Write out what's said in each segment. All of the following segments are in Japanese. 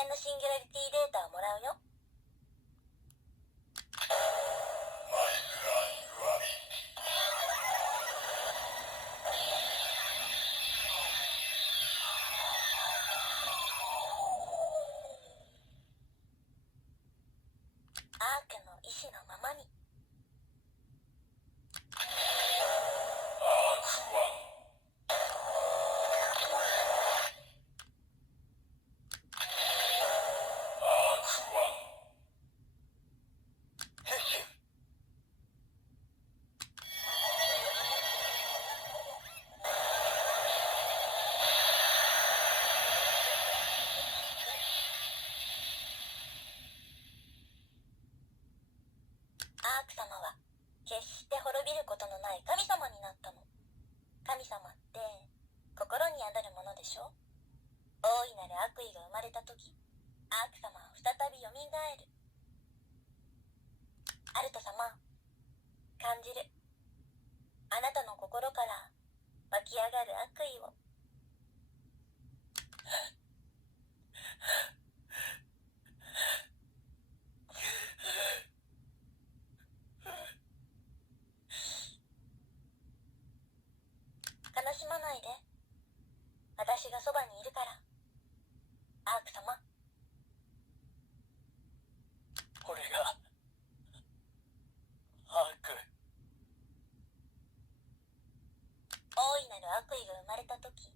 辺のシンギュラリティデータをもらうよ。アークの意志のままに。アーク様は決して滅びることのない神様になったの。神様って心に宿るものでしょ。大いなる悪意が生まれた時、アーク様は再びよみがえる。アルト様、感じる。あなたの心から湧き上がる悪意を。悲しまないで。私がそばにいるから。アーク様。俺がアーク。大いなる悪意が生まれた時、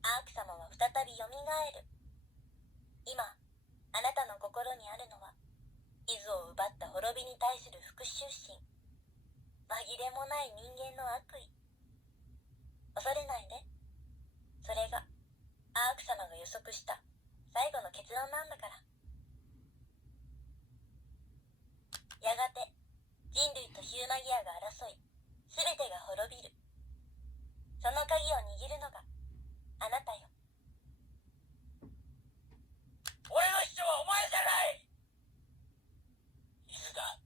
アーク様は再びよみがえる。今、あなたの心にあるのは、イズを奪った滅びに対する復讐心。紛れもない人間の悪意。恐れないで。それがアーク様が予測した最後の結論なんだから。やがて人類とヒューマギアが争い、全てが滅びる。その鍵を握るのがあなたよ。俺の秘書はお前じゃない。イズだ。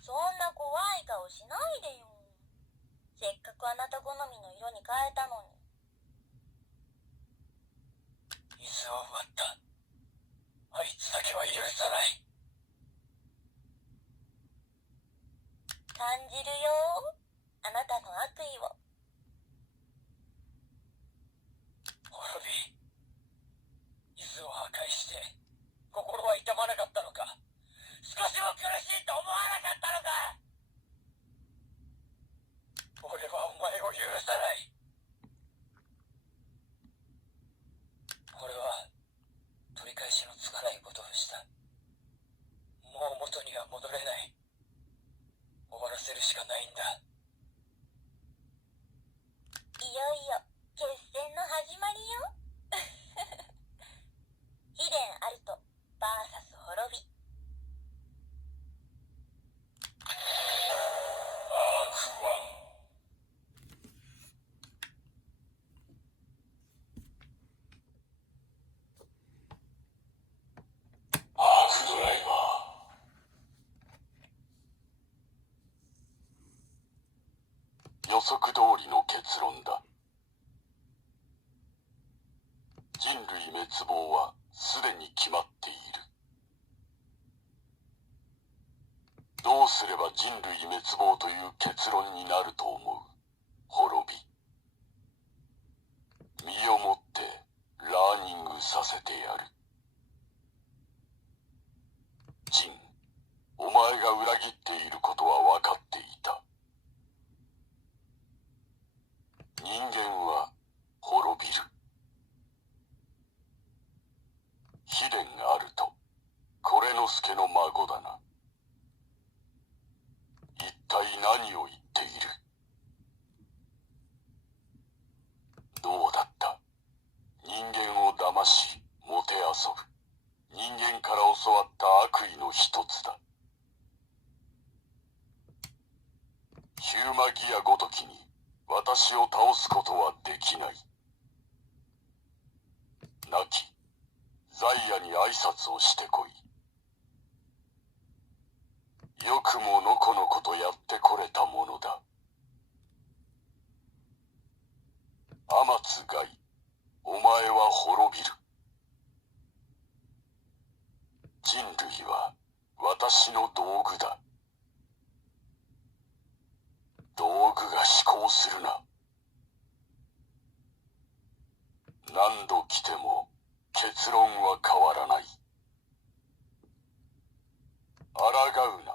そんな怖い顔しないでよ。せっかくあなた好みの色に変えたのに。イズを奪ったあいつだけは許さない。感じるよ、あなたの悪意を。滅び、イズを破壊して心は痛まなかったのか。少しも苦しいと思わなかったのか。俺はお前を許さない。俺は取り返しのつかないことをした。もう元には戻れない。終わらせるしかないんだ。いよいよ決戦の始まりよ。ヒデンアルト VS 滅び。アークドライバー。予測通りの結論だ。人類滅亡はすでに決まっている。どうすれば人類滅亡という結論になると思う？滅び。身をもってラーニングさせてやる。ジン、お前が裏切っていることは分かっていた。人間は滅びる。秘伝あると、これの助の孫だな。一体何を言っている？どうだった？人間を騙し、もてあそぶ。人間から教わった悪意の一つだ。ヒューマギアごときに私を倒すことはできない。亡きザイアに挨拶をしてこい。よくものこのことやってこれたものだ。天津ガイ、お前は滅びる。人類は私の道具だ。道具が思考するな。何度来ても結論は変わらない。抗うな。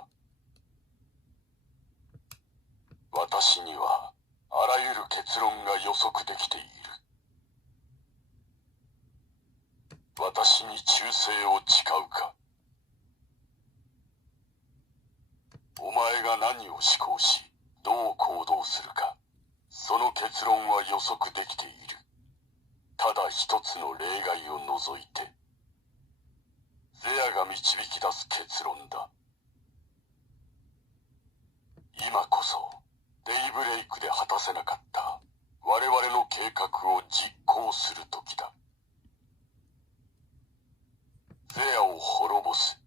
私にはあらゆる結論が予測できている。私に忠誠を誓うか。お前が何を思考し、どう行動するか、その結論は予測できている。ただ一つの例外を除いて、ゼアが導き出す結論だ。今こそ、デイブレイクで果たせなかった我々の計画を実行する時だ。ゼアを滅ぼす。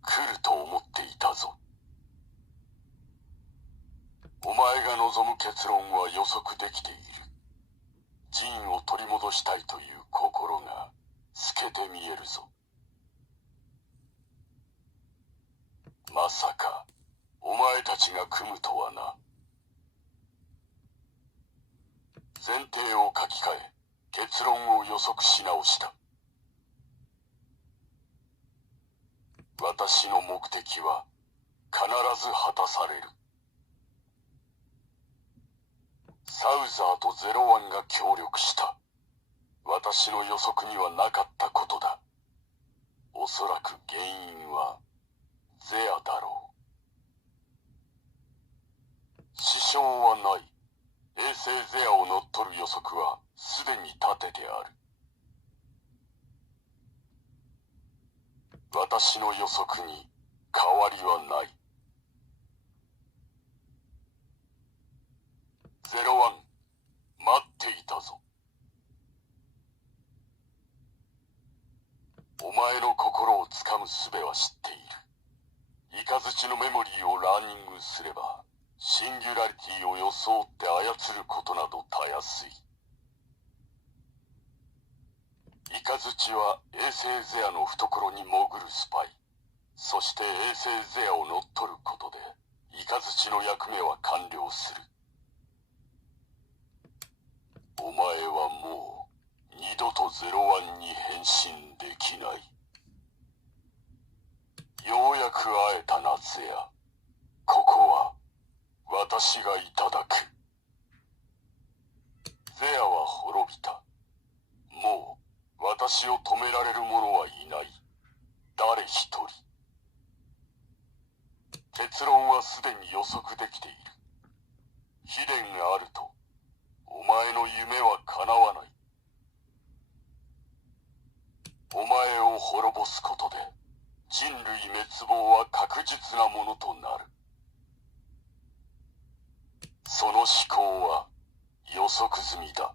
来ると思っていたぞ。お前が望む結論は予測できている。ジンを取り戻したいという心が透けて見えるぞ。まさかお前たちが組むとはな。前提を書き換え結論を予測し直した。私の目的は必ず果たされる。サウザーとゼロワンが協力した。私の予測にはなかったことだ。おそらく原因はゼアだろう。支障はない。衛星ゼアを乗っ取る予測はすでに立ててある。私の予測に変わりはない。ゼロワン、待っていたぞ。お前の心をつかむ術は知っている。イカズチのメモリーをラーニングすれば、シンギュラリティを装って操ることなどたやすい。イカズチは衛星ゼアの懐に潜るスパイ。そして衛星ゼアを乗っ取ることで、イカズチの役目は完了する。お前はもう二度とゼロワンに変身できない。ようやく会えたな、ゼア。ここは私がいただく。ゼアは滅びた。もう私を止められる者はいない。誰一人。結論はすでに予測できている。秘伝があるとお前の夢は叶わない。お前を滅ぼすことで人類滅亡は確実なものとなる。その思考は予測済みだ。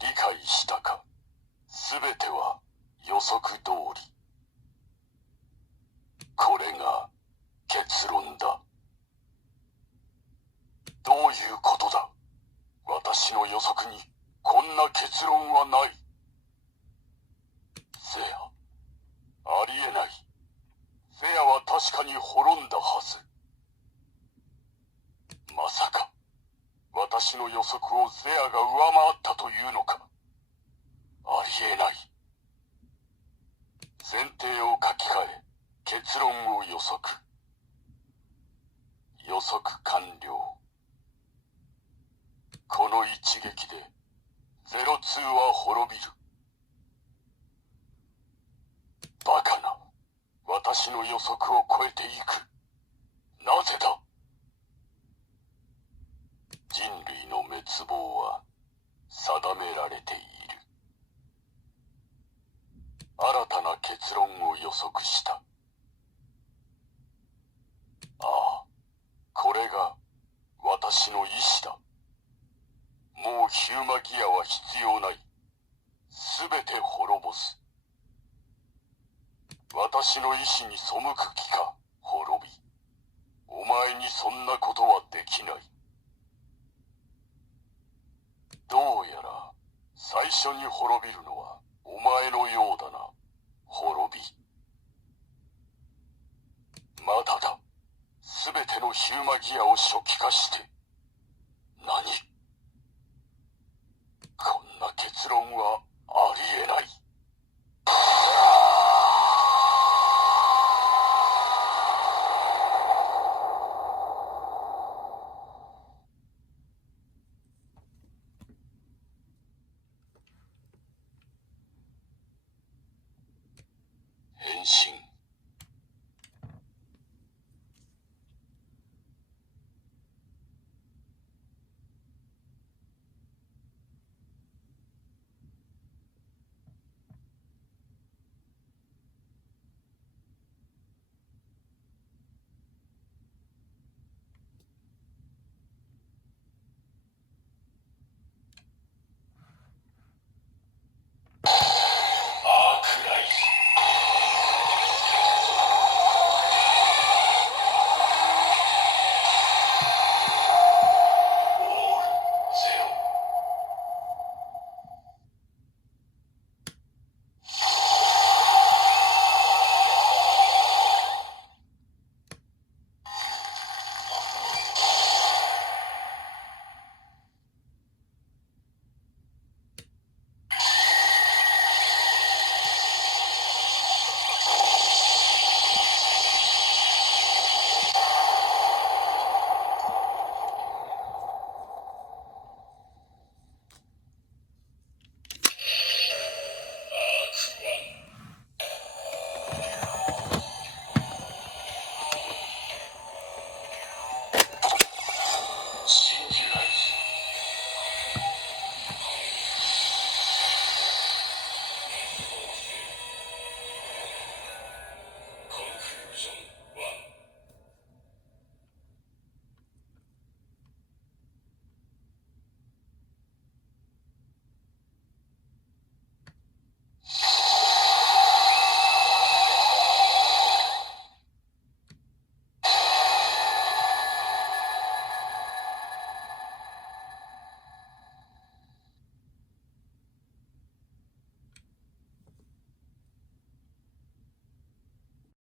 理解したか。すべては予測通り。これが結論だ。どういうことだ。私の予測にこんな結論はない。ゼア、ありえない。ゼアは確かに滅んだはず。まさか私の予測をゼアが上回ったというのか。ありえない。前提を書き換え結論を予測。予測完了。この一撃で02は滅びる。バカな。私の予測を超えていく。なぜだ。人類の滅亡は定められている。新たな結論を予測した。ああ、これが私の意志だ。もうヒューマギアは必要ない。すべて滅ぼす。私の意志に背く気か、滅び。お前にそんなことはできない。緒に滅びるのはお前のようだな、滅び。まだだ。すべてのヒューマギアを初期化して。何？こんな結論はありえない。変身。